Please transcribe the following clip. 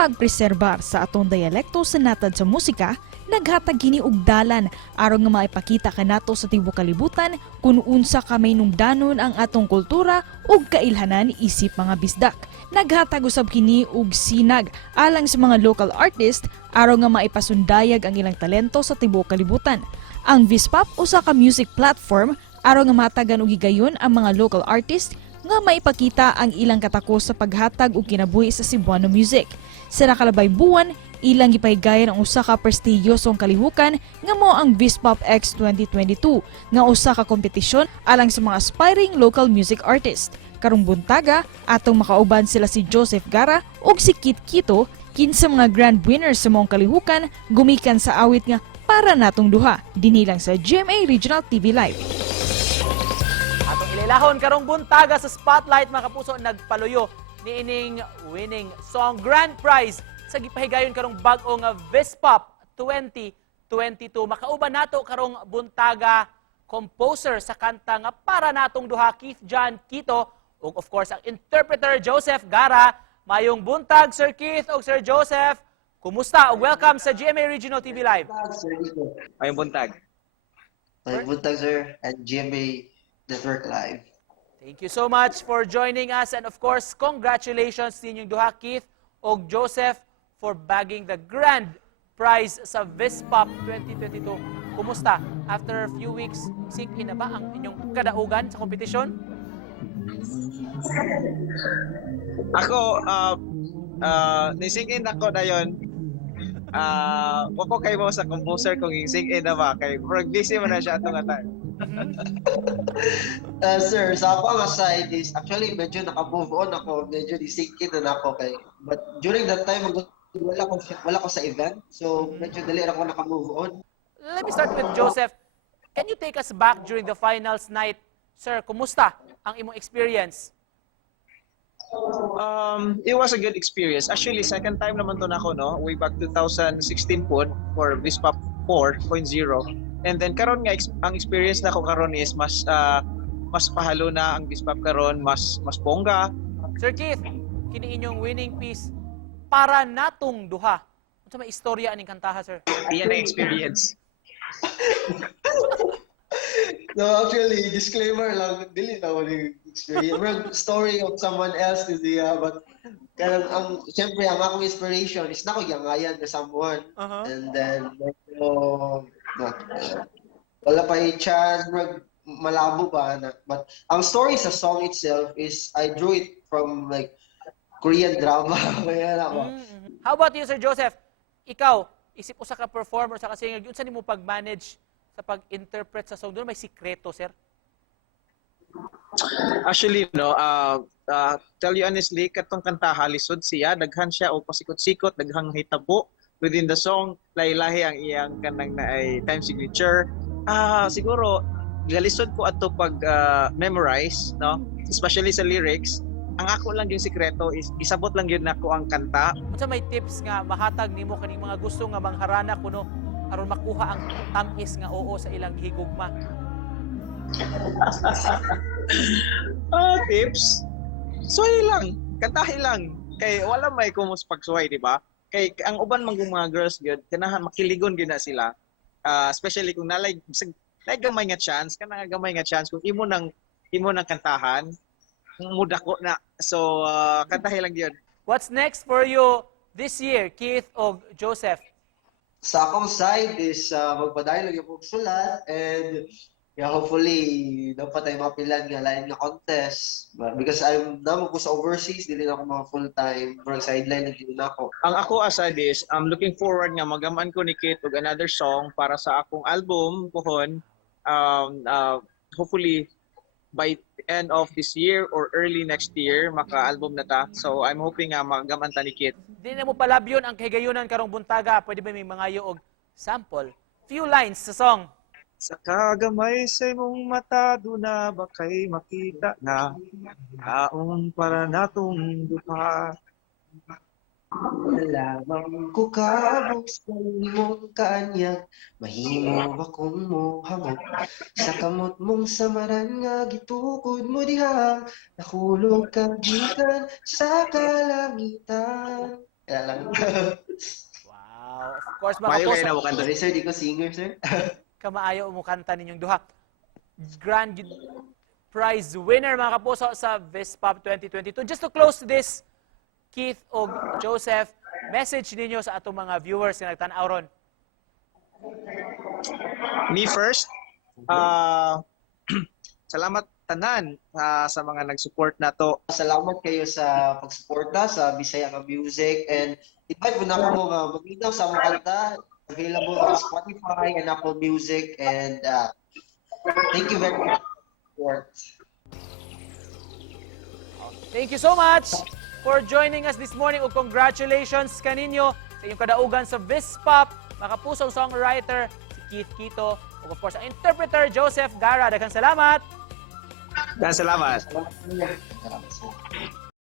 pagpreserbar sa atong dialekto sa natad sa musika, naghatag kini og dalan aron nga maipakita kanato sa tibuok kalibutan kung unsa kamay nungdanon ang atong kultura ug kailhanan isip mga bisdak. Naghatag usab kini og sinag alang sa mga local artist aron nga maipasundayag ang ilang talento sa tibuok kalibutan. Ang Vispop usa ka music platform aron nga matagan og higayon ang mga local artist nga maipakita ang ilang katakos sa paghatag og kinabuhi sa Cebuano music. Sa nakalabay buwan, ilang gipahigayon ang usa ka prestiyosong kalihukan nga mao ang Vispop X 2022 nga usa ka kompetisyon alang sa mga aspiring local music artist. Karong buntaga, atong makauban sila si Joseph Gara ug si Kit Kito, kinsa mga grand winners sa mong kalihukan gumikan sa awit nga Para Natong Duha, dinilang sa GMA Regional TV Live. Atong ililahon karong buntaga sa spotlight mga kapuso, nagpaluyo ni ining winning song grand prize sa gipahigayon karong bag-o nga Vispop 2022. Makauban nato karong buntaga composer sa kanta nga Para Natong Duha, Keith John Kito, ug of course ang interpreter Joseph Gara. Mayong buntag Sir Keith ug Sir Joseph. Kumusta? Ug welcome sa GMA Regional TV Live. Mayong buntag. Mayong buntag, sir, and GMA Network Live. Thank you so much for joining us, and of course, congratulations sa inyong duha, Keith ug Joseph, for bagging the grand prize sa Vispop 2022. Kumusta? After a few weeks, sink in na ba ang inyong kadaugan sa kompetisyon? Ako, nising-in ako na yun. Wako kayo mo sa composer kung ising-in na ba. Kay busy mo na siya itong time. Sir, sa ako ang aside is, actually, medyo naka-move on ako. Medyo disingkin na ako. But during that time, wala ko sa event. So, medyo dali ako naka-move on. Let me start with Joseph. Can you take us back during the finals night? Sir, kumusta ang imong experience? It was a good experience. Actually, second time naman to na ako, no? Way back 2016 po for Vispop 4.0. And then karon nga ang experience na ko karon is mas pahalo na ang Vispop karon, mas bongga. Sir Keith, kini inyong winning piece Para Natong Duha. Unsa may istorya aning kantaha, sir? Iyan ang experience. No, actually, disclaimer lang, dili na ako yung experience. Story of someone else is but siyempre, ang akong inspiration is na ko yangayan na someone. And then, wala pa yung chance, malabo ba na. But ang story sa song itself is, I drew it from like Korean drama. Kaya ako. How about you, Sir Joseph? Ikaw, isip usa ka performer sa singer, unsa nimo pag-manage sa pag-interpret sa song? Doon may sikreto, sir? Actually, no, tell you honestly, katong kanta halisod siya, daghan siya o pasikot-sikot, daghang hitabo within the song, lahi-lahi ang iyang kanang na ay time signature. Siguro galisod ko ato pag memorize, no, especially sa lyrics. Ang ako lang yung sikreto is isabot lang yun nako ang kanta. Unsa may tips nga mahatag nimo kaning mga gusto nga mangharana kuno aron makuha ang tamis nga oo sa ilang higugma? Tips? Suway lang, kantahi lang. Kay wala may kumus pagsuway, di ba? Kay ang uban mang mga girls gyud kanahan makiligon gyud na sila. Especially kung nalay gamay nga chance, kana gamay nga chance kung imo nang kantahan, muda ko na. So kantahi lang gyud. What's next for you this year, Keith o Joseph? Sa akong side is magpadayon lang yung sulat and hopefully dapat tayo mapilan nga lain nga contest. But because I'm namo ko sa overseas, dili na ako mga full-time for sideline na gina ako. Ang ako aside is I'm looking forward nga magaman ko ni Kate og another song para sa akong album pohon. Hopefully by the end of this year or early next year maka-album na ta. So I'm hoping nga magaman ta ni Kate. Di na mo palabyon ang kahigayunan karong buntaga. Pwede ba may mangayo og sample? Few lines sa song. Sa kagamay sa imong mata, na ba kay makita na kaon para natong duha. Lamang ko kabog sa imong kaanyag, mahimo akong mohamog. Sa kamot mong samaran nga gitukod mo diha, nakulog ka gikan sa kalangitan. Kaya lang. Wow. Of course, mga Mayo kayo kapuso, na mo kanta. Sorry sir, di ko singer sir. kamaayo mo kanta ninyong duha. Grand prize winner mga kapuso sa Vispop 2022. Just to close this, Keith o Joseph, message ninyo sa atong mga viewers na nagtanaw ron. Me first, salamat tanan sa mga nag-support na to. Salamat kayo sa pagsuporta sa Bisaya nga Music and invite mo na ako mga maglinaw sa mga kanta. Available on Spotify and Apple Music and thank you very much for support. Thank you so much for joining us this morning ug congratulations kaninyo sa inyong kadaugan sa Vispop, mga kapusong songwriter si Keith Quito ug of course ang interpreter Joseph Gara. Daghang salamat. Dan salamat. Salamat sir.